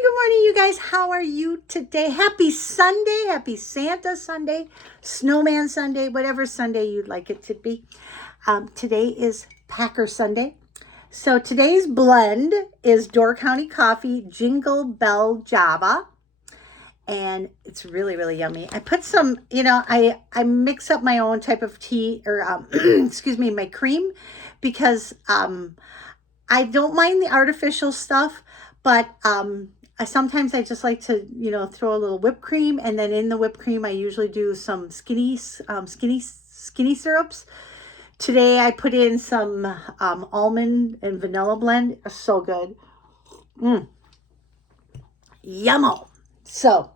Good morning, you guys. How are you today? Happy Sunday. Happy Santa Sunday, Snowman Sunday, whatever Sunday you'd like it to be. Today is Packer Sunday. So today's blend is Door County Coffee Jingle Bell Java. And it's really, really yummy. I put some, I mix up my own type of tea or, excuse me, my cream because I don't mind the artificial stuff, but sometimes I just like to, throw a little whipped cream, and then in the whipped cream I usually do some skinny syrups. Today I put in some almond and vanilla blend. It's so good. Yummo. So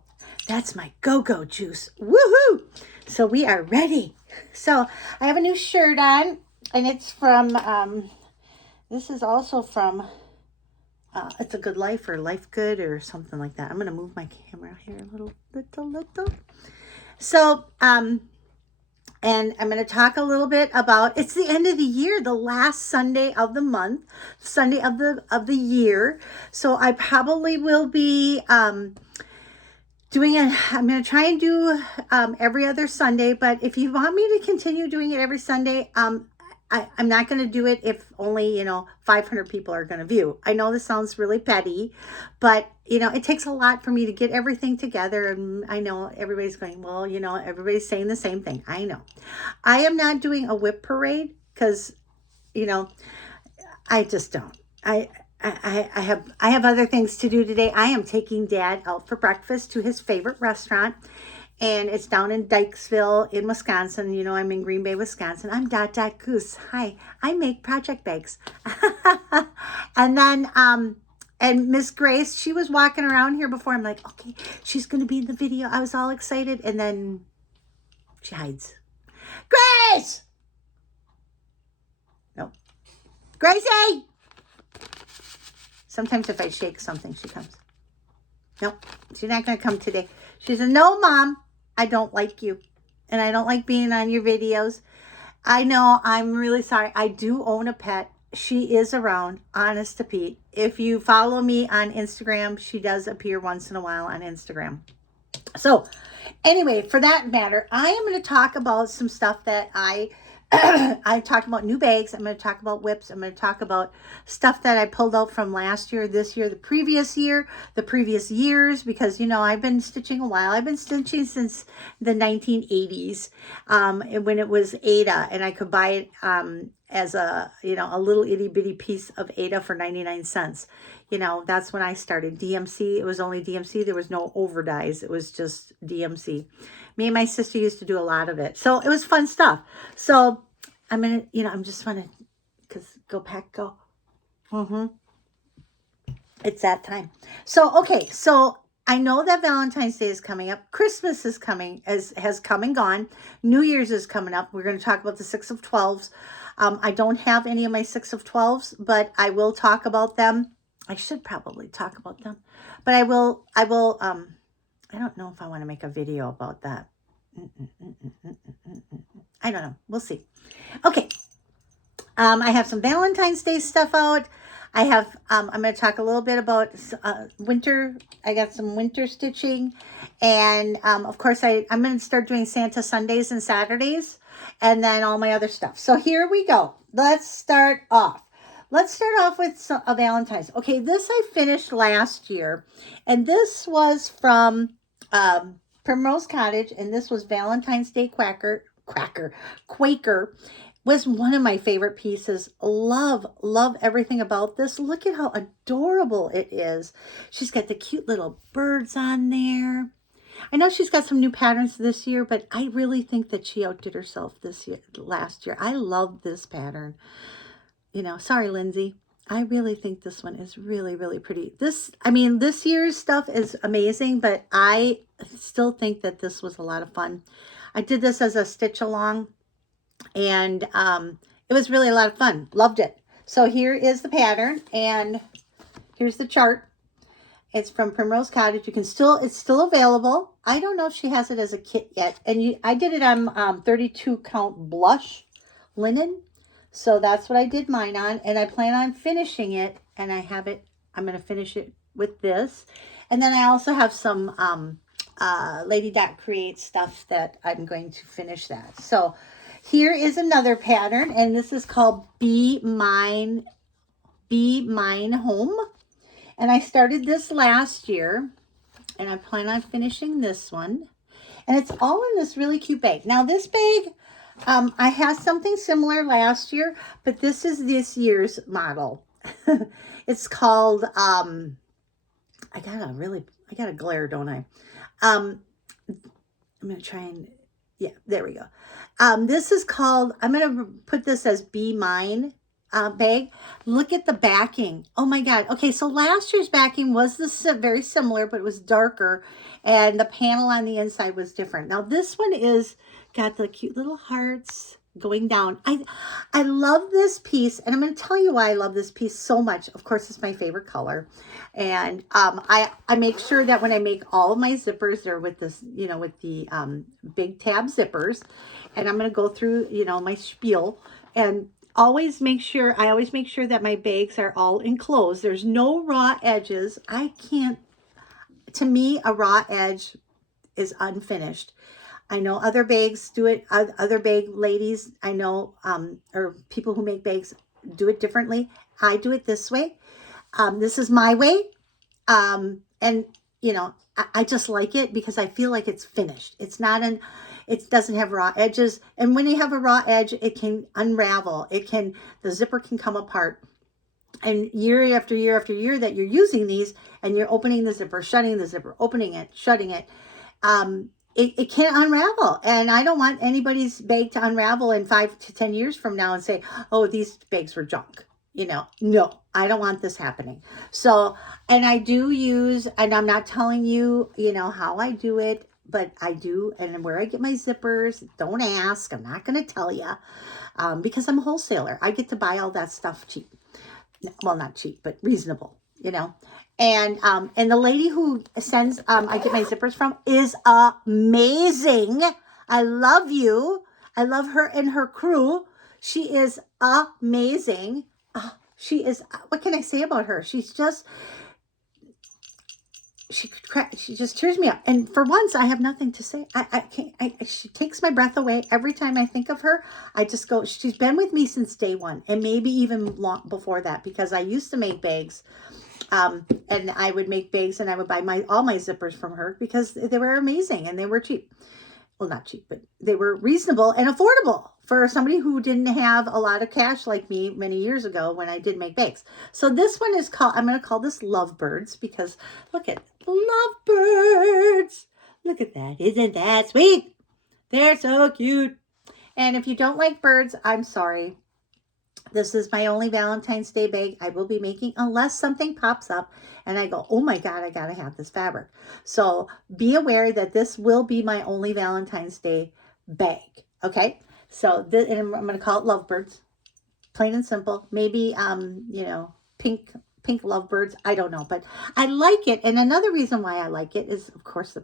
that's my go-go juice. Woohoo! So we are ready. So I have a new shirt on, and it's from this is also from It's a Good Life or Life Good or something like that. I'm going to move my camera here a little. So, and I'm going to talk a little bit about, it's the end of the year, the last Sunday of the month, Sunday of the year. So I probably will be I'm going to try and do every other Sunday, but if you want me to continue doing it every Sunday, I'm not going to do it if only, 500 people are going to view. I know this sounds really petty, but, it takes a lot for me to get everything together. And I know everybody's going, well, everybody's saying the same thing. I know. I am not doing a whip parade because, I just don't. I have other things to do today. I am taking Dad out for breakfast to his favorite restaurant. And it's down in Dykesville in Wisconsin. I'm in Green Bay, Wisconsin. I'm Dot Goose. Hi, I make project bags. And then, and Miss Grace, she was walking around here before. I'm like, okay, she's going to be in the video. I was all excited. And then she hides. Grace! No. Gracie! Sometimes if I shake something, she comes. Nope, she's not going to come today. She said, no, Mom, I don't like you. And I don't like being on your videos. I know, I'm really sorry. I do own a pet. She is around, honest to Pete. If you follow me on Instagram, she does appear once in a while on Instagram. So anyway, for that matter, I am going to talk about some stuff that I talked about new bags. I'm going to talk about whips. I'm going to talk about stuff that I pulled out from last year, this year, the previous years, because, I've been stitching a while. I've been stitching since the 1980s, when it was Ada, and I could buy it as a little itty bitty piece of Ada for 99 cents. That's when I started. DMC, it was only DMC. There was no over dyes. It was just DMC. Me and my sister used to do a lot of it. So it was fun stuff. So I'm going to, I'm just going to, because go pack, go. It's that time. So, okay. So I know that Valentine's Day is coming up. Christmas is coming, has come and gone. New Year's is coming up. We're going to talk about the 6 of 12s. I don't have any of my 6 of 12s, but I will talk about them. I should probably talk about them, but I will, I don't know if I want to make a video about that. I don't know. We'll see. Okay. I have some Valentine's Day stuff out. I have, I'm going to talk a little bit about winter. I got some winter stitching. And, of course, I'm going to start doing Santa Sundays and Saturdays, and then all my other stuff. So here we go. Let's start off. Let's start off with a Valentine's. Okay, this I finished last year, and this was from Peppermint Cottage, and this was Valentine's Day Quaker. Was one of my favorite pieces. Love everything about this. Look at how adorable it is. She's got the cute little birds on there. I know she's got some new patterns this year, but I really think that she outdid herself last year. I love this pattern. Sorry, Lindsay. I really think this one is really, really pretty. This year's stuff is amazing, but I still think that this was a lot of fun. I did this as a stitch along, and it was really a lot of fun. Loved it. So here is the pattern, and here's the chart. It's from Peppermint Cottage. It's still available. I don't know if she has it as a kit yet. And I did it on 32 count blush linen. So that's what I did mine on, and I plan on finishing it, and I'm going to finish it with this. And then I also have some Lady Dot Create stuff that I'm going to finish that. So here is another pattern, and this is called Be Mine Home. And I started this last year, and I plan on finishing this one. And it's all in this really cute bag. Now this bag, I had something similar last year, but this is this year's model. It's called, I got a glare, don't I? I'm going to try and, yeah, there we go. This is called, I'm going to put this as Be Mine bag. Look at the backing. Oh my God. Okay, so last year's backing was very similar, but it was darker, and the panel on the inside was different. Now this one is got the cute little hearts going down. I love this piece, and I'm going to tell you why I love this piece so much. Of course, it's my favorite color, and I make sure that when I make all of my zippers, they're with this, you know, with the big tab zippers, and I'm going to go through, you know, my spiel, and I always make sure that my bags are all enclosed. There's no raw edges. To me, a raw edge is unfinished. I know other bags do it, other bag ladies I know, or people who make bags do it differently. I do it this way. This is my way. And, you know, I just like it because I feel like it's finished. It doesn't have raw edges. And when you have a raw edge, it can unravel. The zipper can come apart. And year after year after year that you're using these, and you're opening the zipper, shutting the zipper, opening it, shutting it, it can't unravel. And I don't want anybody's bag to unravel in 5 to 10 years from now and say, oh, these bags were junk. You know, no, I don't want this happening. So, and I do use, and I'm not telling you, you know, how I do it, but I do, and where I get my zippers, don't ask. I'm not going to tell you, because I'm a wholesaler. I get to buy all that stuff cheap. Well, not cheap, but reasonable, you know. And the lady who sends, I get my zippers from is amazing. I love you. I love her and her crew. She is amazing. She is, what can I say about her? She just cheers me up. And for once, I have nothing to say. I can't, she takes my breath away. Every time I think of her, I just go, she's been with me since day one, and maybe even long before that, because I used to make bags. And I would make bags, and I would buy all my zippers from her because they were amazing and they were cheap. Well, not cheap, but they were reasonable and affordable for somebody who didn't have a lot of cash like me many years ago when I did make bags. So this one is called, I'm going to call this Lovebirds, because look at Lovebirds. Look at that. Isn't that sweet? They're so cute. And if you don't like birds, I'm sorry. This is my only Valentine's Day bag I will be making, unless something pops up and I go, oh my God, I got to have this fabric. So be aware that this will be my only Valentine's Day bag. Okay. So and I'm going to call it Lovebirds, plain and simple. Maybe, you know, pink Lovebirds. I don't know, but I like it. And another reason why I like it is, of course, the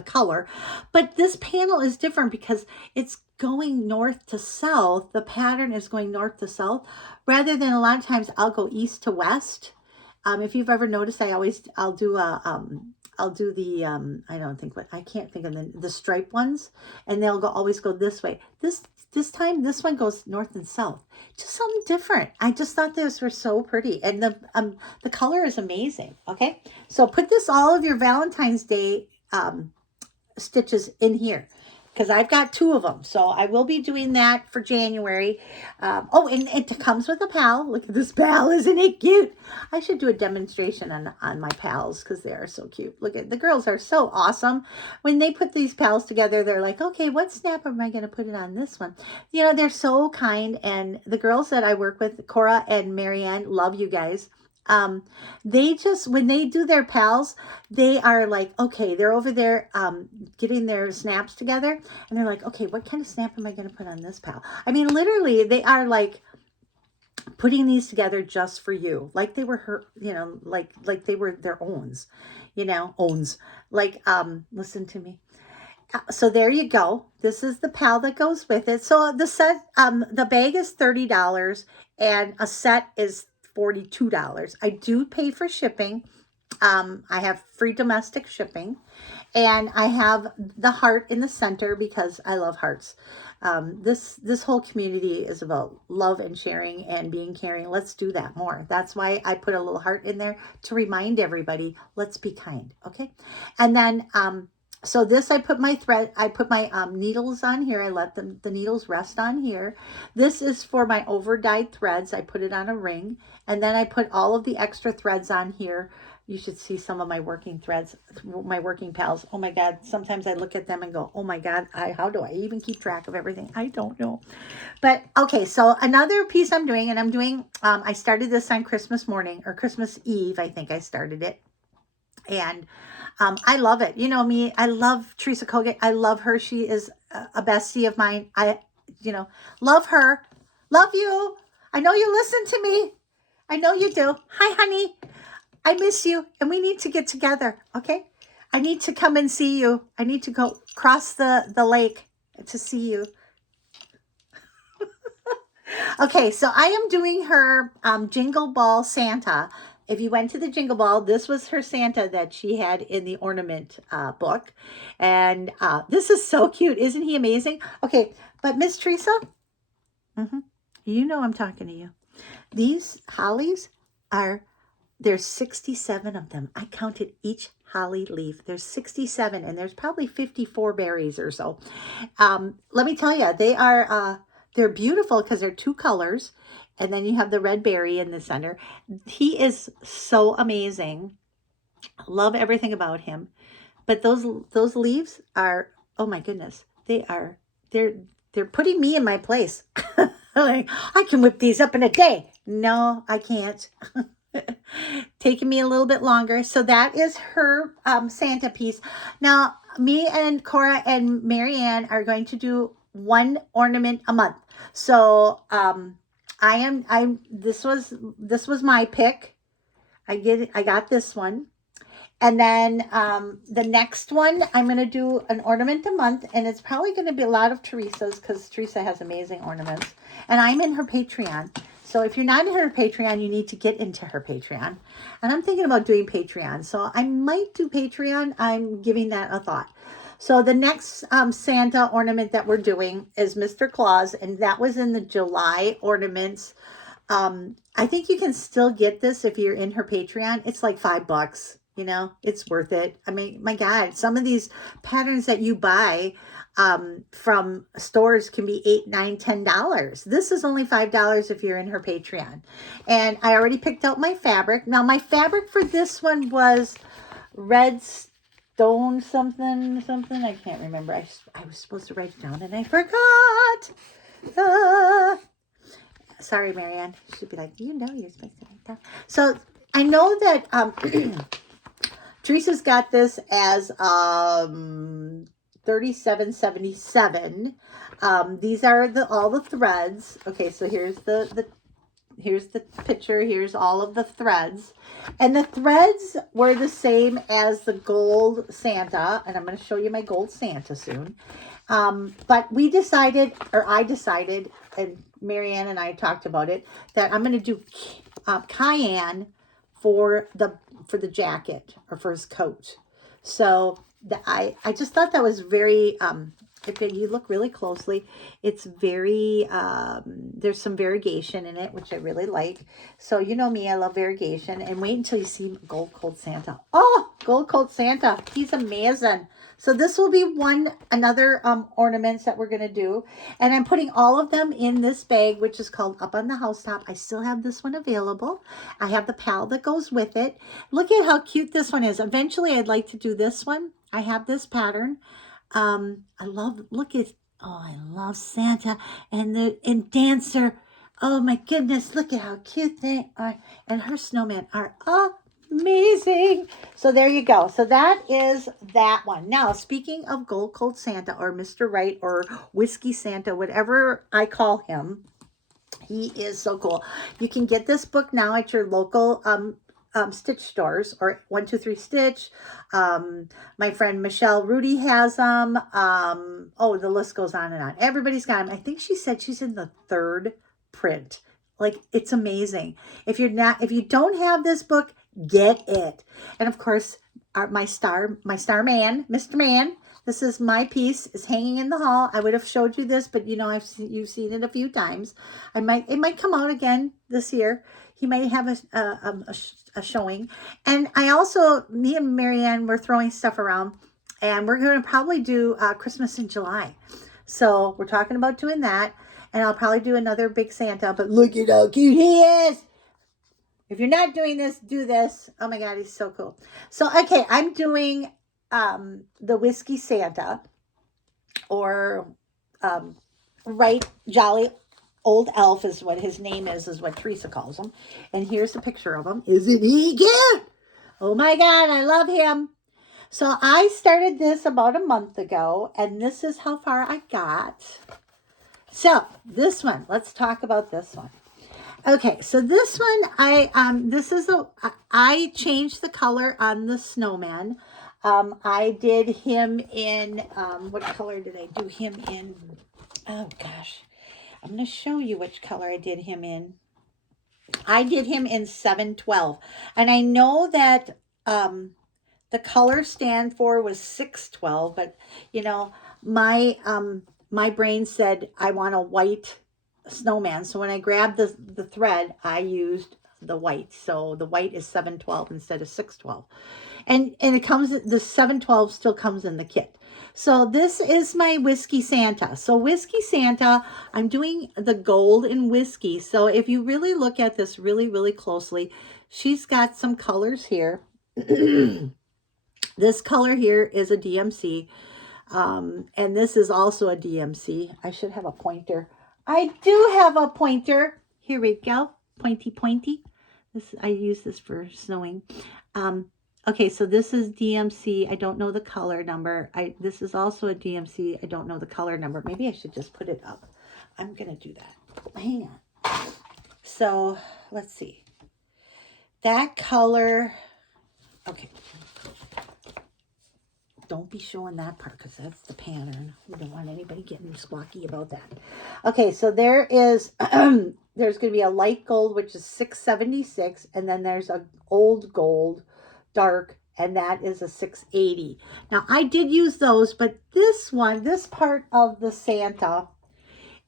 color, but this panel is different because it's going north to south. The pattern is going north to south, rather than a lot of times I'll go east to west. If you've ever noticed, I'll do the I can't think of the stripe ones, and they'll always go this way. This time this one goes north and south, just something different. I just thought those were so pretty, and the color is amazing. Okay, so put all of your Valentine's Day stitches in here, because I've got 2 of them. So I will be doing that for January. Oh, and it comes with a pal. Look at this pal. Isn't it cute? I should do a demonstration on my pals, because they are so cute. Look at the girls are so awesome. When they put these pals together, they're like, okay, what snap am I going to put it on this one? You know, they're so kind. And the girls that I work with, Cora and Marianne, love you guys. They just, when they do their pals, they are like, okay, they're over there getting their snaps together, and they're like, okay, what kind of snap am I going to put on this pal? I mean, literally, they are like putting these together just for you, like they were her, you know, like they were their owns, you know, like, listen to me. So there you go. This is the pal that goes with it. So the set, the bag is $30, and a set is $42. I do pay for shipping. I have free domestic shipping. And I have the heart in the center because I love hearts. This whole community is about love and sharing and being caring. Let's do that more. That's why I put a little heart in there to remind everybody, let's be kind, okay? And then, so this, I put my needles on here. I let the needles rest on here. This is for my over dyed threads. I put it on a ring. And then I put all of the extra threads on here. You should see some of my working threads, my working pals. Oh my God. Sometimes I look at them and go, oh my God, how do I even keep track of everything? I don't know. But okay, so another piece I'm doing, and I'm doing, I started this on Christmas morning or Christmas Eve. I think I started it. And I love it. You know me, I love Teresa Kogut. I love her. She is a bestie of mine. Love her. Love you. I know you listen to me. I know you do. Hi, honey. I miss you, and we need to get together, okay? I need to come and see you. I need to go cross the lake to see you. Okay, so I am doing her Jingle Ball Santa. If you went to the Jingle Ball, this was her Santa that she had in the ornament book. And this is so cute. Isn't he amazing? Okay, but Miss Teresa, you know I'm talking to you. These hollies there's 67 of them. I counted each holly leaf. There's 67, and there's probably 54 berries or so. Let me tell you, they're beautiful because they're two colors, and then you have the red berry in the center. He is so amazing. Love everything about him. But those leaves are, oh my goodness, they're putting me in my place. Like, I can whip these up in a day. No, I can't. Taking me a little bit longer. So that is her Santa piece. Now, me and Cora and Marianne are going to do one ornament a month. So this was my pick. I got this one. And then the next one, I'm going to do an ornament a month, and it's probably going to be a lot of Teresa's because Teresa has amazing ornaments. And I'm in her Patreon. So if you're not in her Patreon, you need to get into her Patreon. And I'm thinking about doing Patreon. So I might do Patreon. I'm giving that a thought. So the next Santa ornament that we're doing is Mr. Claus. And that was in the July ornaments. I think you can still get this if you're in her Patreon. It's like $5. You know, it's worth it. I mean, my God, some of these patterns that you buy from stores can be $8, $9, $10. This is only $5 if you're in her Patreon. And I already picked out my fabric. Now, my fabric for this one was red stone something. I can't remember. I was supposed to write it down and I forgot. Sorry, Marianne. She'd be like, you know you're supposed to write down. So I know that Teresa's got this as $37.77. These are all the threads. Okay, so here's the picture. Here's all of the threads. And the threads were the same as the gold Santa. And I'm going to show you my gold Santa soon. But I decided, and Marianne and I talked about it, that I'm going to do cayenne for the jacket or for his coat. So I just thought that was very, if you look really closely, it's very, there's some variegation in it, which I really like. So you know me, I love variegation. And wait until you see Gold Coat Santa. Oh, Gold Coat Santa. He's amazing. So this will be another ornaments that we're going to do. And I'm putting all of them in this bag, which is called Up on the Housetop. I still have this one available. I have the pal that goes with it. Look at how cute this one is. Eventually, I'd like to do this one. I have this pattern. I love Santa and Dancer. Oh my goodness, look at how cute they are. And her snowman are amazing. So there you go. So that is that one. Now, speaking of Gold Coat Santa or Mr. Right or Whiskey Santa, whatever I call him, he is so cool. You can get this book now at your local stitch stores or 123 Stitch. My friend Michelle Rudy has them. The list goes on and on. Everybody's got them. I think she said she's in the 3rd print. Like, it's amazing. If you don't have this book, Get it. And of course, my star man, Mr. Man. This is my piece. Is hanging in the hall. I would have showed you this, but you know you've seen it a few times. It might come out again this year. He might have a showing. And I also, me and Marianne, we're throwing stuff around, and we're going to probably do Christmas in July. So we're talking about doing that, and I'll probably do another big Santa. But look at how cute he is. If you're not doing this, do this. Oh my God, he's so cool. So, okay, I'm doing the Whiskey Santa, or Right Jolly Old Elf is what his name is what Teresa calls him. And here's a picture of him. Isn't he cute? Oh my God, I love him. So I started this about a month ago, and this is how far I got. So this one, let's talk about this one. Okay, so this one, I changed the color on the snowman. I did him in, what color did I do him in? Oh gosh, I'm going to show you which color I did him in. I did him in 712, and I know that the color stand for was 612, but you know, my brain said I want a white snowman. So when I grabbed the thread, I used the white. So the white is 712 instead of 612. And it comes, the 712 still comes in the kit. So this is my Whiskey Santa. So Whiskey Santa, I'm doing the gold in whiskey. So if you really look at this really, really closely, she's got some colors here. This color here is a DMC. And this is also a DMC. I should have a pointer. I do have a pointer. Here we go. Pointy, pointy. I use this for snowing. Okay, so this is DMC. I don't know the color number. This is also a DMC. I don't know the color number. Maybe I should just put it up. I'm going to do that. Hang on. So, let's see. That color. Okay. Don't be showing that part because that's the pattern. We don't want anybody getting squawky about that. Okay, so there is, there's going to be a light gold, which is 676, and then there's a old gold, dark, and that is a 680. Now, I did use those, but this one, this part of the Santa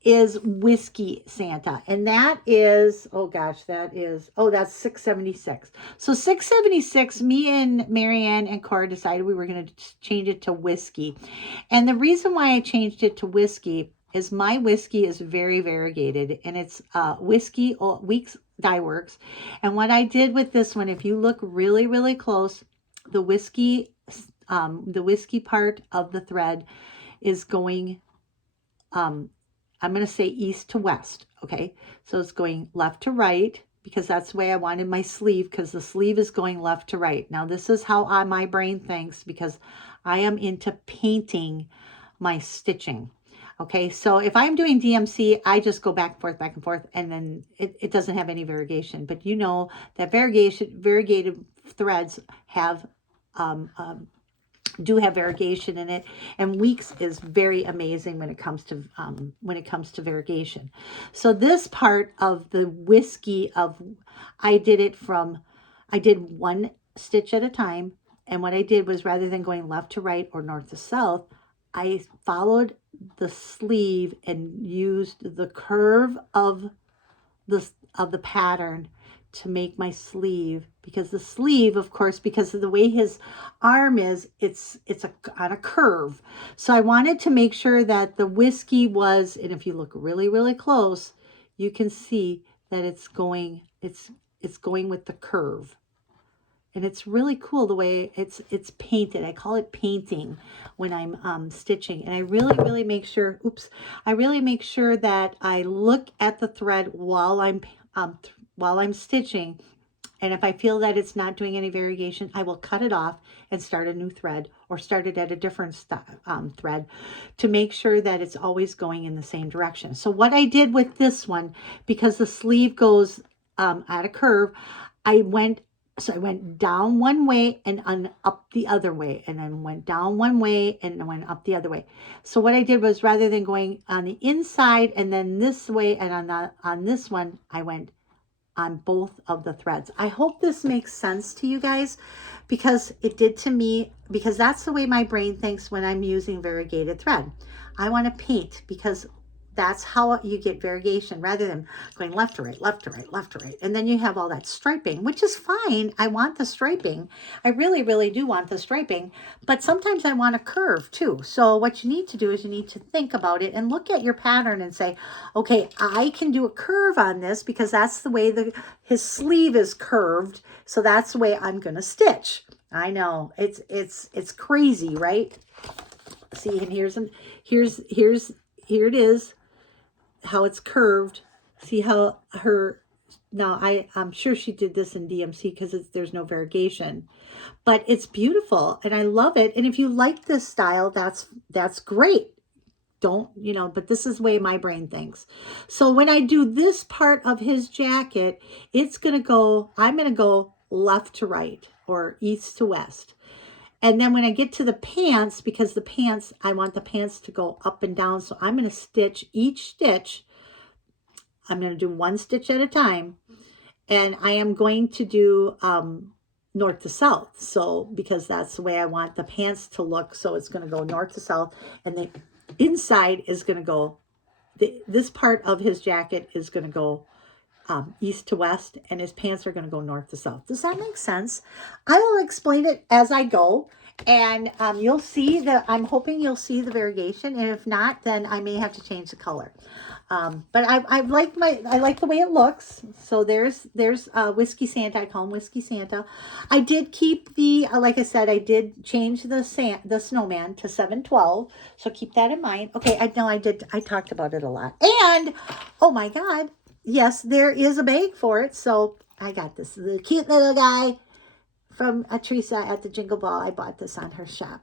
is Whiskey Santa, and that is, oh gosh, that's 676. So 676, me and Marianne and Cora decided we were going to change it to whiskey. And the reason why I changed it to whiskey is my whiskey is very variegated, and it's Whiskey Weeks Dye Works. And what I did with this one, if you look really, really close, the whiskey part of the thread is going, I'm going to say east to west, okay? So it's going left to right because that's the way I wanted my sleeve, because the sleeve is going left to right. Now, this is how my brain thinks because I am into painting my stitching, okay? So if I'm doing DMC, I just go back and forth, and then it doesn't have any variegation. But you know that variegated threads have do have variegation in it, and Weeks is very amazing when it comes to variegation. So this part of the whiskey I did one stitch at a time, and what I did was, rather than going left to right or north to south, I followed the sleeve and used the curve of the pattern to make my sleeve, because the sleeve, of course, because of the way his arm is, it's on a curve. So I wanted to make sure that the whiskey was, and if you look really, really close, you can see that it's going with the curve. And it's really cool the way it's painted. I call it painting when I'm stitching. And I really make sure, that I look at the thread while I'm stitching, and if I feel that it's not doing any variegation, I will cut it off and start a new thread, or start it at a different thread, to make sure that it's always going in the same direction. So what I did with this one, because the sleeve goes at a curve, I went down one way and up the other way, and then went down one way and went up the other way. So what I did was, rather than going on the inside and then this way and on this one, I went on both of the threads. I hope this makes sense to you guys, because it did to me, because that's the way my brain thinks when I'm using variegated thread. I want to paint because that's how you get variegation, rather than going left to right, left to right, left to right. And then you have all that striping, which is fine. I want the striping. I really, really do want the striping. But sometimes I want a curve too. So what you need to do is you need to think about it and look at your pattern and say, okay, I can do a curve on this because that's the way his sleeve is curved. So that's the way I'm going to stitch. I know it's crazy, right? See, and here it is, how it's curved. See how now I'm sure she did this in DMC because there's no variegation, but it's beautiful and I love it. And if you like this style, that's great. Don't, but this is the way my brain thinks. So when I do this part of his jacket, I'm going to go left to right or east to west. And then when I get to the pants, because the pants, I want the pants to go up and down. So I'm going to stitch each stitch. I'm going to do one stitch at a time. And I am going to do north to south. So because that's the way I want the pants to look. So it's going to go north to south. And the inside is going to go, this part of his jacket is going to go east to west, and his pants are going to go north to south. Does that make sense? I will explain it as I go, and you'll see I'm hoping you'll see the variegation, and if not, then I may have to change the color. But I like the way it looks. So there's Whiskey Santa. I call him Whiskey Santa. I did keep the like I said, I did change the snowman to 712. So keep that in mind. Okay, I know I did. I talked about it a lot. And oh my God, yes, there is a bag for it. So I got this cute little guy from Teresa at the Jingle Ball. I bought this on her shop.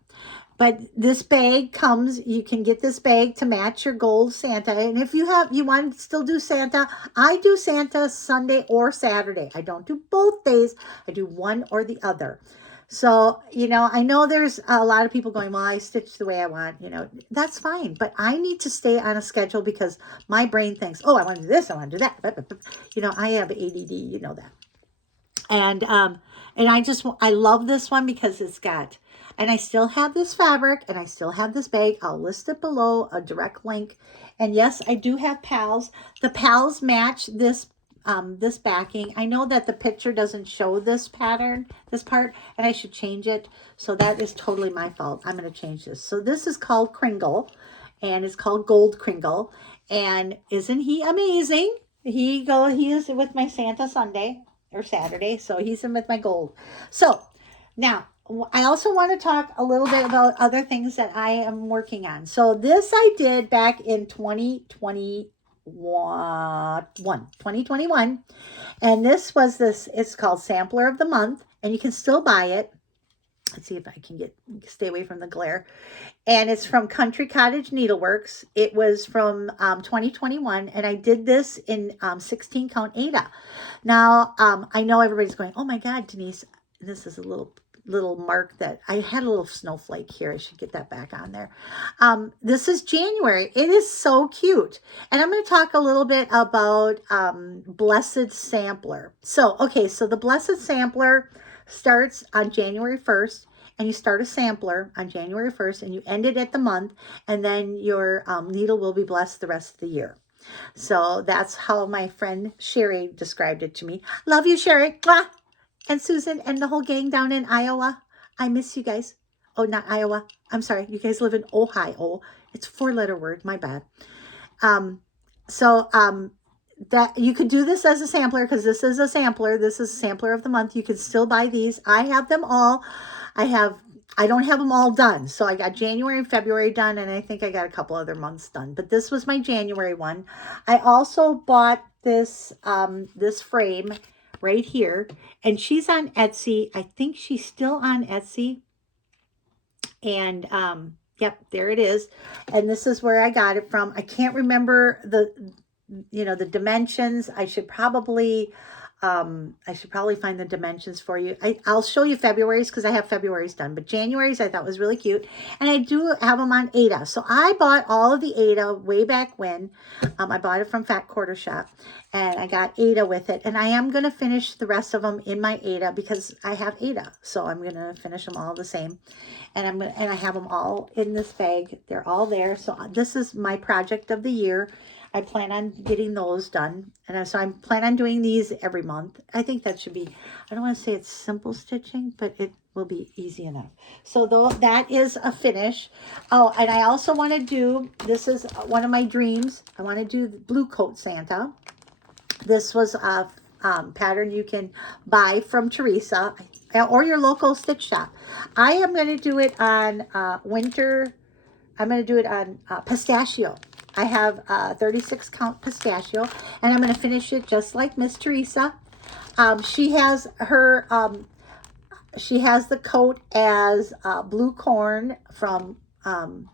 But this bag comes, you can get this bag to match your gold Santa. And if you want to still do Santa, I do Santa Sunday or Saturday. I don't do both days. I do one or the other. So, I know there's a lot of people going, well, I stitch the way I want, that's fine. But I need to stay on a schedule because my brain thinks, oh, I want to do this, I want to do that. I have ADD, that. And I love this one because it's got, and I still have this fabric and I still have this bag. I'll list it below, a direct link. And yes, I do have pals. The pals match this backing. I know that the picture doesn't show this pattern, this part, and I should change it. So that is totally my fault. I'm going to change this. So this is called Kringle, and it's called Gold Kringle. And isn't he amazing? He is with my Santa Sunday or Saturday. So he's in with my gold. So now I also want to talk a little bit about other things that I am working on. So this I did back in 2021, and it's called Sampler of the Month, and you can still buy it. Let's see if I can stay away from the glare. And it's from Country Cottage Needleworks. It was from 2021, and I did this in 16 count Aida. Now, I know everybody's going, oh my God, Denise, this is a little mark that I had a little snowflake here. I should get that back on there. This is January. It is so cute. And I'm going to talk a little bit about Blessed Sampler. So the Blessed Sampler starts on January 1st, and you start a sampler on January 1st, and you end it at the month, and then your needle will be blessed the rest of the year. So that's how my friend Sherry described it to me. Love you, Sherry. Mwah! And Susan and the whole gang down in Iowa. I miss you guys. Oh, not Iowa. I'm sorry. You guys live in Ohio. It's a 4-letter word. My bad. That you could do this as a sampler, because this is a sampler. This is a sampler of the month. You can still buy these. I have them all. I don't have them all done. So I got January and February done, and I think I got a couple other months done. But this was my January one. I also bought this this frame right here, and she's on Etsy. I think she's still on Etsy. And yep, there it is. And this is where I got it from. I can't remember the dimensions. I should probably I should probably find the dimensions for you. I'll show you February's because I have February's done, but January's I thought was really cute. And I do have them on Ada. So I bought all of the Ada way back when. I bought it from Fat Quarter Shop and I got Ada with it. And I am going to finish the rest of them in my Ada because I have Ada. So I'm going to finish them all the same. And I have them all in this bag. They're all there. So this is my project of the year. I plan on getting those done. And so I plan on doing these every month. I think that should be, I don't want to say it's simple stitching, but it will be easy enough. So though that is a finish. Oh, and I also want to do, this is one of my dreams. I want to do the Blue Coat Santa. This was a pattern you can buy from Teresa or your local stitch shop. I am going to do it on winter. I'm going to do it on pistachio. I have 36 count pistachio, and I'm going to finish it just like Miss Teresa. She has her, she has the coat as blue corn from, oh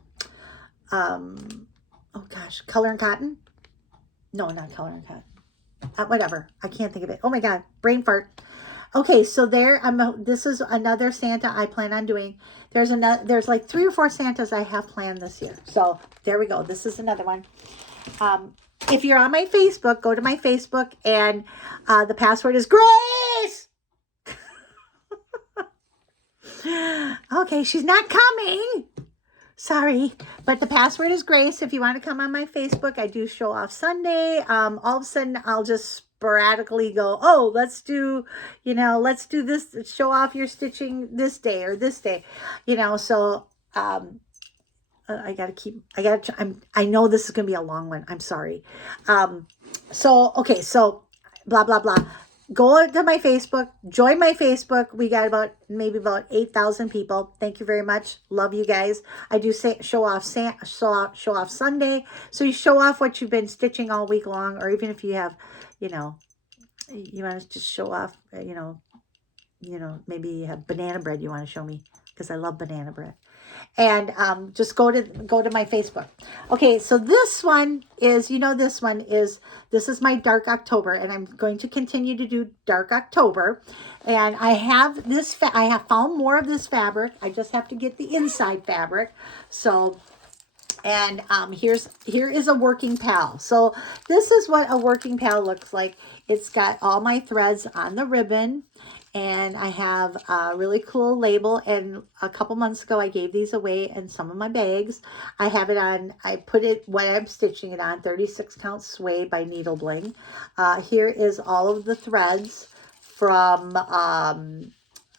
gosh, Color and Cotton? No, not Color and Cotton. Whatever, I can't think of it. Oh my God, brain fart. Okay, so there, this is another Santa I plan on doing. There's like 3 or 4 Santas I have planned this year. So there we go. This is another one. If you're on my Facebook, go to my Facebook, and the password is Grace. Okay, she's not coming. Sorry, but the password is Grace. If you want to come on my Facebook, I do show off Sunday. All of a sudden, I'll just sporadically go, oh, let's do this, show off your stitching this day or this day, so I know this is going to be a long one. I'm sorry. Okay, so blah, blah, blah. Go to my Facebook, join my Facebook. We got maybe about 8,000 people. Thank you very much. Love you guys. I do show off Sunday. So you show off what you've been stitching all week long, or even if you have, you want to just show off, maybe you have banana bread you want to show me, because I love banana bread. And just go to my Facebook. Okay, so this one is, this is my Dark October, and I'm going to continue to do Dark October. And I have this, I have found more of this fabric. I just have to get the inside fabric. So, and here is a working pal. So this is what a working pal looks like. It's got all my threads on the ribbon. And I have a really cool label, and a couple months ago I gave these away in some of my bags. I have it on, I put it, what I'm stitching it on, 36 count sway by Needle Bling. Here is all of the threads from, all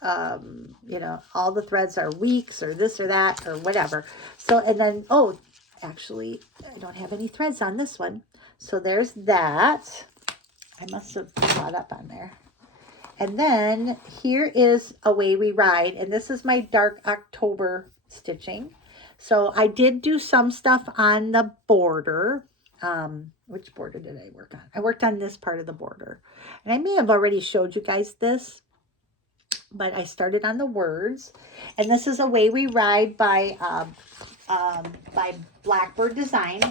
the threads are weeks or this or that or whatever. So, and then, oh, actually, I don't have any threads on this one. So there's that. I must have caught up on there. And then here is Away We Ride. And this is my Dark October stitching. So I did do some stuff on the border. Which border did I work on? I worked on this part of the border. And I may have already showed you guys this, but I started on the words. And this is Away We Ride by Blackbird Design.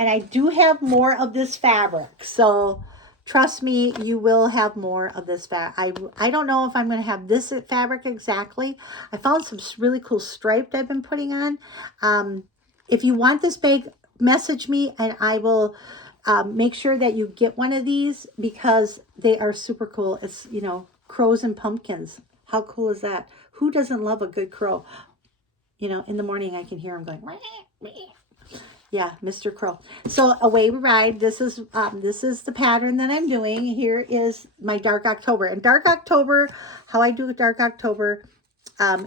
And I do have more of this fabric. So trust me, you will have more of this fabric. I don't know if I'm going to have this fabric exactly. I found some really cool striped I've been putting on. If you want this bag, message me and I will make sure that you get one of these, because they are super cool. It's, crows and pumpkins. How cool is that? Who doesn't love a good crow? In the morning I can hear them going, wah, wah. Yeah, Mr. Crow. So Away We Ride. This is the pattern that I'm doing. Here is my Dark October. And Dark October, how I do Dark October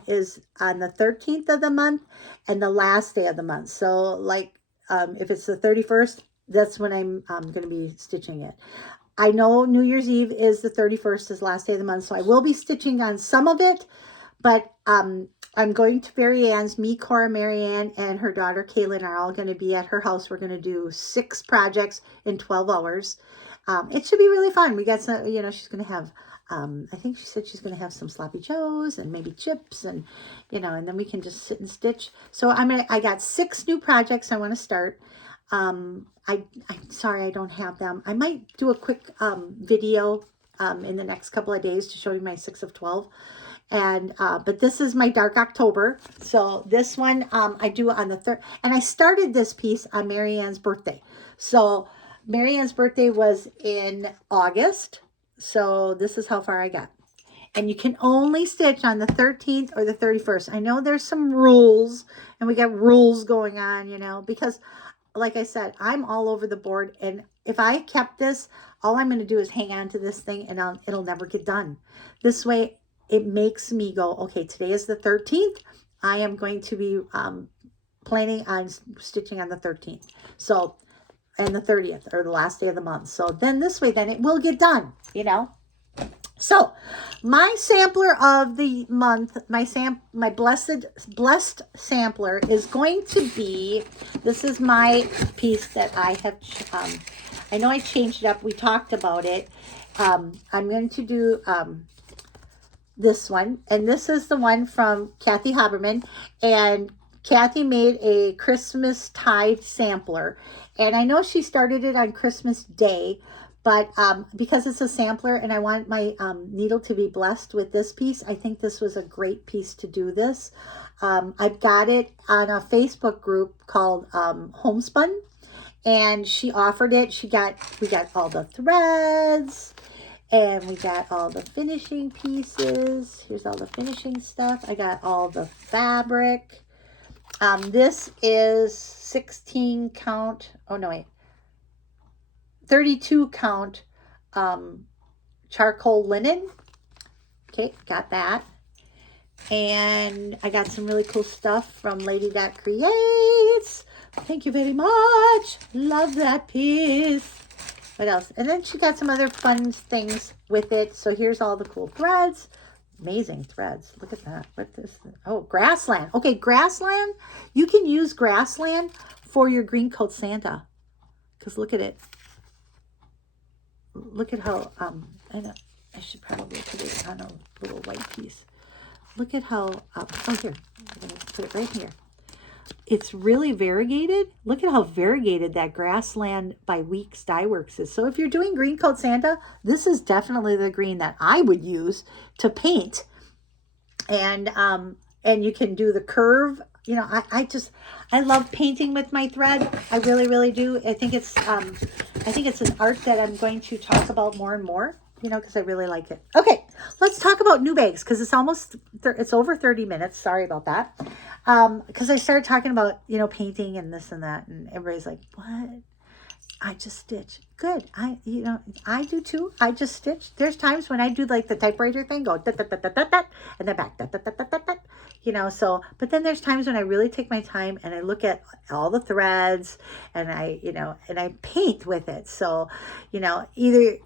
is on the 13th of the month and the last day of the month. So like if it's the 31st, that's when I'm going to be stitching it. I know New Year's Eve is the 31st, is the last day of the month. So I will be stitching on some of it, but I'm going to Marianne's. Me, Cora, Marianne, and her daughter Kaylin are all going to be at her house. We're going to do 6 projects in 12 hours. It should be really fun. We got some, she's going to have, I think she said she's going to have some sloppy joes and maybe chips, and, and then we can just sit and stitch. So I got 6 new projects I want to start. I'm sorry I don't have them. I might do a quick video in the next couple of days to show you my 6 of 12. And but this is my Dark October. So this one I do on the 3rd. And I started this piece on Mary Ann's birthday. So Mary Ann's birthday was in August. So this is how far I got. And you can only stitch on the 13th or the 31st. I know there's some rules, and we got rules going on, you know, because like I said, I'm all over the board. And if I kept this, all I'm going to do is hang on to this thing, and it'll never get done. This way, it makes me go, okay, today is the 13th. I am going to be planning on stitching on the 13th. So, and the 30th, or the last day of the month. So then this way, then it will get done, you know. So my sampler of the month, my blessed sampler is going to be, this is my piece that I have, I know I changed it up. We talked about it. I'm going to do this one, and this is the one from Kathy Haberman, and Kathy made a Christmas tide sampler, and I know she started it on Christmas Day, but because it's a sampler and I want my needle to be blessed with this piece, I think this was a great piece to do this. I've got it on a Facebook group called Homespun, and she offered it. We got all the threads, and we got all the finishing pieces. Here's all the finishing stuff. I got all the fabric. This is 16 count. Oh, no, wait. 32 count charcoal linen. Okay, got that. And I got some really cool stuff from Lady Dot Creates. Thank you very much. Love that piece. What else? And then she got some other fun things with it. So here's all the cool threads. Amazing threads. Look at that. What this? Oh, grassland. Okay, grassland. You can use grassland for your green coat Santa. Because look at it. Look at how, I know, I should probably put it on a little white piece. Look at how, oh, here, I'm going to put it right here. It's really variegated. Look at how variegated that Grassland by Weeks Dye Works is. So if you're doing green coat Santa, this is definitely the green that I would use to paint. And you can do the curve. You know, I love painting with my thread. I really, really do. I think it's an art that I'm going to talk about more and more, you know, because I really like it. Okay, let's talk about new bags, because it's over 30 minutes. Sorry about that. Because I started talking about, you know, painting and this and that, and everybody's like, what? I just stitch. Good. I do too. I just stitch. There's times when I do like the typewriter thing, go da, da, da, da, da, da, and then back, da, da, da, da, da, da, you know, so, but then there's times when I really take my time and I look at all the threads, and I paint with it. So, you know, you're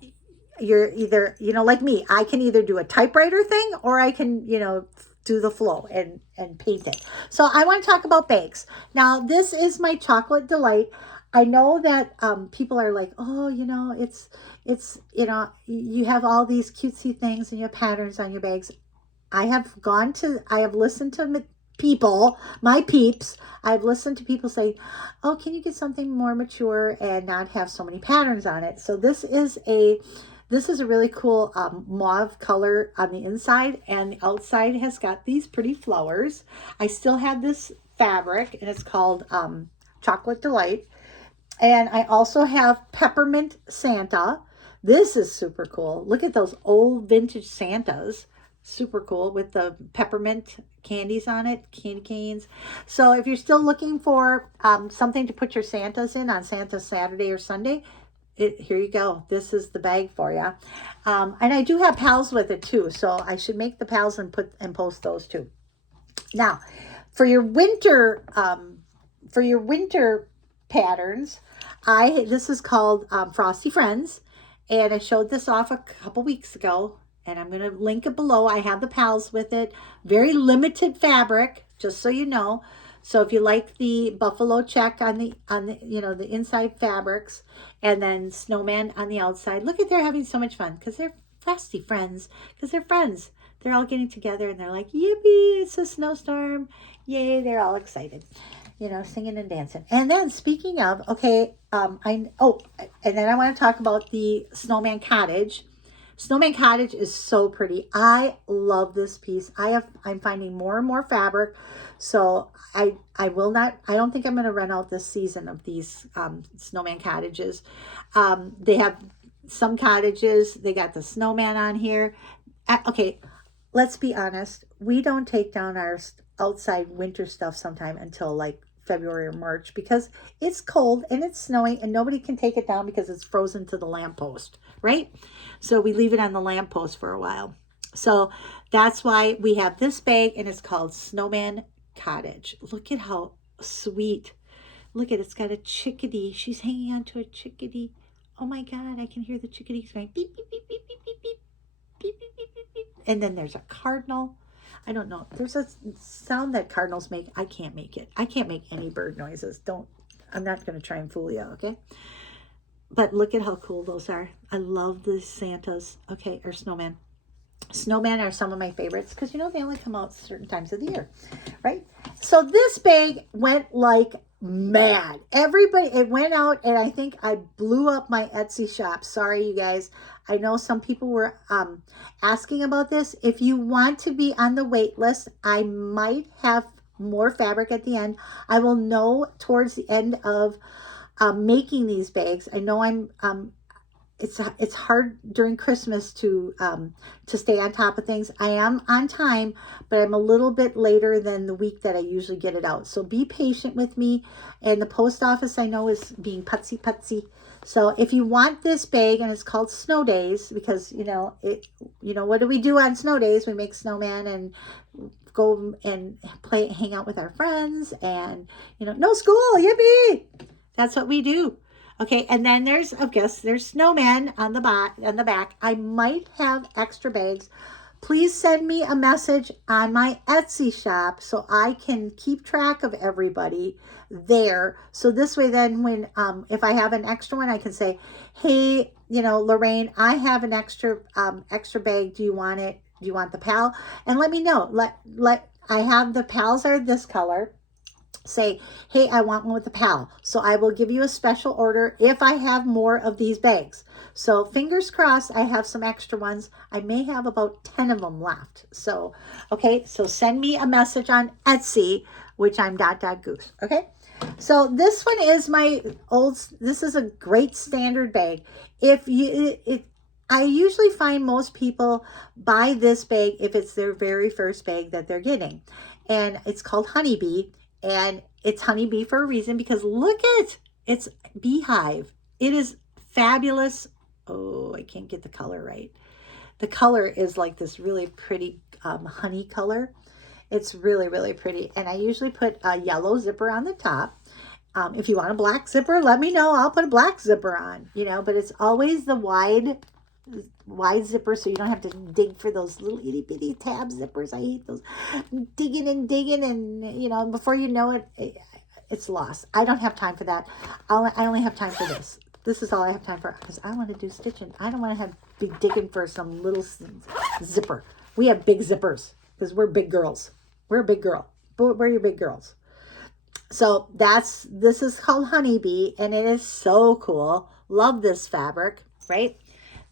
either, you know, like me, I can either do a typewriter thing, or I can, you know, do the flow and paint it. So I want to talk about bags. Now, this is my Chocolate Delight. I know that people are like, oh, you know, it's, you know, you have all these cutesy things and you have patterns on your bags. I have listened to people, my peeps. I've listened to people say, oh, can you get something more mature and not have so many patterns on it? So this is a really cool mauve color on the inside, and the outside has got these pretty flowers. I still have this fabric, and it's called Chocolate Delight. And I also have Peppermint Santa. This is super cool. Look at those old vintage Santas. Super cool with the peppermint candies on it, candy canes. So if you're still looking for something to put your Santas in on Santa Saturday or Sunday, here you go. This is the bag for you. And I do have pals with it too. So I should make the pals and post those too. Now, for your winter patterns, this is called Frosty Friends, and I showed this off a couple weeks ago, and I'm going to link it below. I have the pals with it. Very limited fabric, just so you know. So if you like the buffalo check on the you know, the inside fabrics, and then snowman on the outside, look at, they're having so much fun because they're Frosty Friends, because they're friends. They're all getting together and they're like, yippee, it's a snowstorm. Yay, they're all excited. You know, singing and dancing. And then speaking of, okay, and then I want to talk about the Snowman Cottage. Snowman Cottage is so pretty. I love this piece. I'm finding more and more fabric. So I don't think I'm going to run out this season of these Snowman Cottages. They have some cottages. They got the snowman on here. Okay, let's be honest. We don't take down our outside winter stuff sometime until like February or March because it's cold and it's snowing and nobody can take it down because it's frozen to the lamppost, right? So we leave it on the lamppost for a while. So that's why we have this bag and it's called Snowman Cottage. Look at how sweet. Look at it. It's got a chickadee. She's hanging on to a chickadee. Oh my God, I can hear the chickadees going beep, beep, beep, beep, beep, beep, beep, beep, beep, beep, beep, beep. And then there's a cardinal. I don't know. There's a sound that cardinals make. I can't make it. I can't make any bird noises. I'm not going to try and fool you, okay? But look at how cool those are. I love the Santas, okay, or snowmen. Snowmen are some of my favorites because, you know, they only come out certain times of the year, right? So this bag went like mad. Everybody, it went out and I think I blew up my Etsy shop. Sorry, you guys. I know some people were asking about this. If you want to be on the wait list, I might have more fabric at the end. I will know towards the end of making these bags. I know it's hard during Christmas to stay on top of things. I am on time, but I'm a little bit later than the week that I usually get it out. So be patient with me. And the post office I know is being putsy. So if you want this bag, and it's called Snow Days because what do we do on snow days? We make snowman and go and hang out with our friends, and no school, yippee! That's what we do. Okay, and then there's snowman on the back. I might have extra bags. Please send me a message on my Etsy shop so I can keep track of everybody there. So this way then when if I have an extra one, I can say, hey, Lorraine, I have an extra bag. Do you want it? Do you want the pal? And let me know. I have the pals are this color. Say, hey, I want one with the pal. So I will give you a special order if I have more of these bags. So fingers crossed, I have some extra ones. I may have about 10 of them left. So, okay, so send me a message on Etsy, which I'm Dot Goose, okay? So this one is this is a great standard bag. I usually find most people buy this bag if it's their very first bag that they're getting. And it's called Honeybee. And it's honeybee for a reason because look at it's beehive. It is fabulous. Oh, I can't get the color right. The color is like this really pretty honey color. It's really, really pretty. And I usually put a yellow zipper on the top. If you want a black zipper, let me know. I'll put a black zipper on, but it's always the wide zipper so you don't have to dig for those little itty bitty tab zippers. I hate those digging and before you know it, it's lost. I don't have time for that. I only have time for this. This is all I have time for because I want to do stitching. I don't want to be digging for some little zipper. We have big zippers because we're big girls. We're a big girl. We're your big girls. So this is called Honeybee and it is so cool. Love this fabric, right?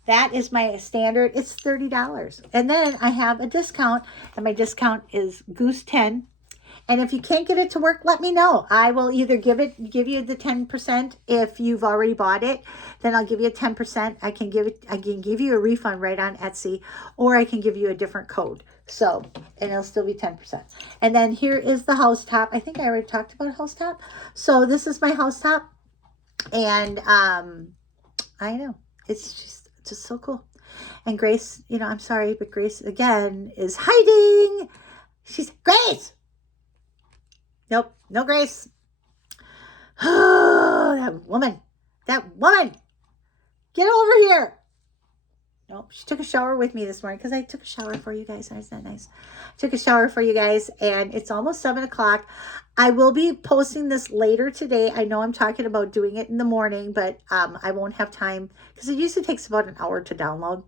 That is my standard. It's $30. And then I have a discount, and my discount is Goose 10. And if you can't get it to work, let me know. I will either give you the 10% if you've already bought it. Then I'll give you a 10%. I can give you a refund right on Etsy, or I can give you a different code. So, and it'll still be 10%. And then here is the house top. I think I already talked about house top. So this is my house top. And I know it's just so cool. And Grace, I'm sorry, but Grace again is hiding. She's Grace. Nope, no Grace. Oh, that woman. Get over here. Nope, she took a shower with me this morning because I took a shower for you guys. Isn't that nice? Took a shower for you guys, and it's almost 7 o'clock. I will be posting this later today. I know I'm talking about doing it in the morning, but I won't have time because it usually takes about an hour to download.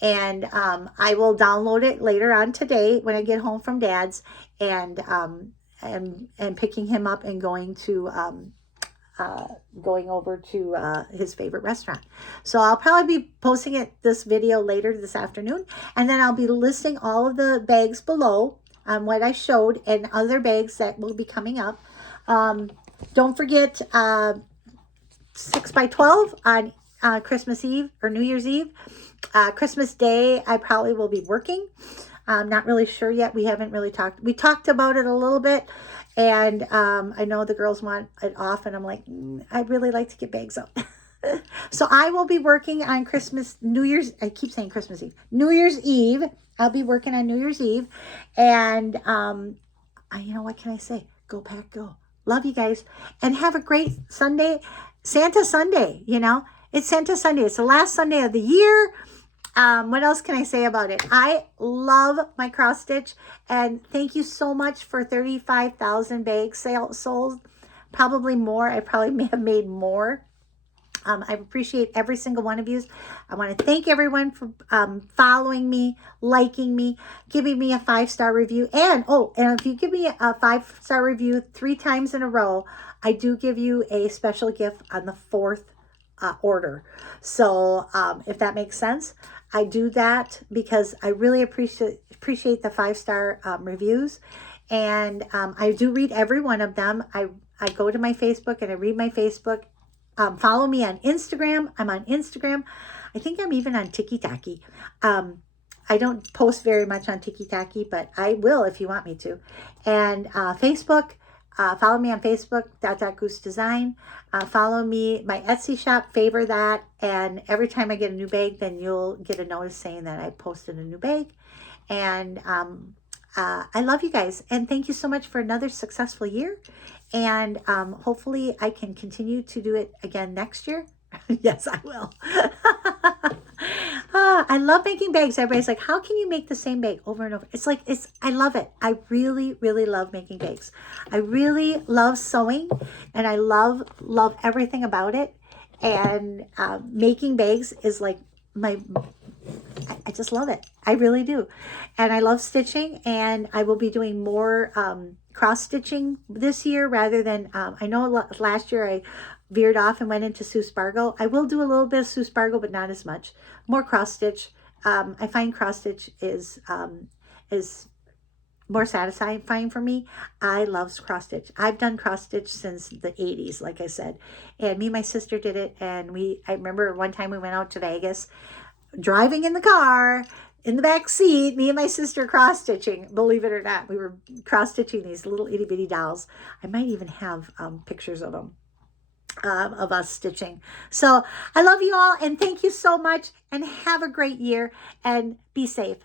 And I will download it later on today when I get home from Dad's and picking him up and going to going over to his favorite restaurant. So I'll probably be posting this video later this afternoon, and then I'll be listing all of the bags below on what I showed and other bags that will be coming up. Don't forget 6 by 12 on Christmas Eve or New Year's Eve. Christmas Day, I probably will be working. I'm not really sure yet. We haven't really talked. We talked about it a little bit, and I know the girls want it off, and I'm like, I'd really like to get bags up. So I will be working on New Year's. I keep saying Christmas Eve. New Year's Eve. I'll be working on New Year's Eve, and you know, what can I say? Go Pack Go. Love you guys, and have a great Sunday, Santa Sunday. You know, it's Santa Sunday. It's the last Sunday of the year. What else can I say about it? I love my cross stitch, and thank you so much for 35,000 bags sold. Probably more. I probably may have made more. I appreciate every single one of you. I want to thank everyone for following me, liking me, giving me a 5-star review. And if you give me a 5-star review 3 times in a row, I do give you a special gift on the 4th order. So if that makes sense, I do that because I really appreciate the 5-star reviews. And I do read every one of them. I go to my Facebook and I read my Facebook. Follow me on Instagram. I'm on Instagram. I think I'm even on TikTok. I don't post very much on TikTok, but I will if you want me to. And Facebook, follow me on Facebook, Dot Goose Design. Follow me, my Etsy shop, favor that. And every time I get a new bag, then you'll get a notice saying that I posted a new bag. And I love you guys. And thank you so much for another successful year. And hopefully I can continue to do it again next year. Yes, I will. I love making bags. Everybody's like, how can you make the same bag over and over? I love it. I really, really love making bags. I really love sewing, and I love everything about it. And making bags is like I just love it. I really do. And I love stitching, and I will be doing more cross stitching this year rather than, I know last year I veered off and went into Sue Spargo. I will do a little bit of Sue Spargo, but not as much. More cross stitch. I find cross stitch is more satisfying for me. I love cross stitch. I've done cross stitch since the 80s, like I said. And me and my sister did it, and I remember one time we went out to Vegas, driving in the car, in the back seat, me and my sister cross-stitching. Believe it or not, we were cross-stitching these little itty-bitty dolls. I might even have pictures of them, of us stitching. So I love you all, and thank you so much, and have a great year, and be safe.